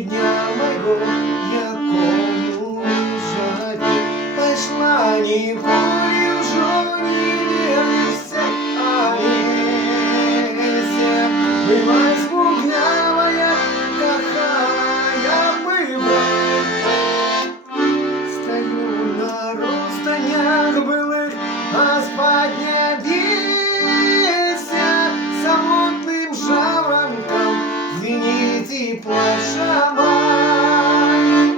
и дня моего, якому жаре пошла ніколи вже не вернешься, Олеся. Была смуглявая, кахая была. Стою на розстанях былих, а спать не бійся, самотним жаворонком звенит и плача май.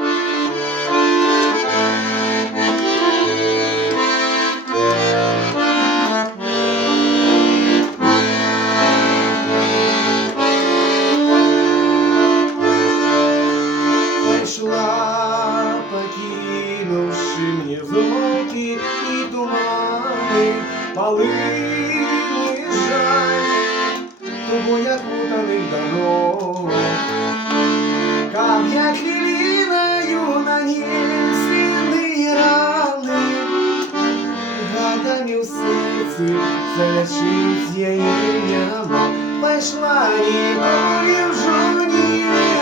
Пошла, покинувши мне звуки и туманы, полынный жаль тобой окутанных дорог. Камня клеиною нанесены раны, годами в сердце залечить я и не мог. Пошла, николи уже не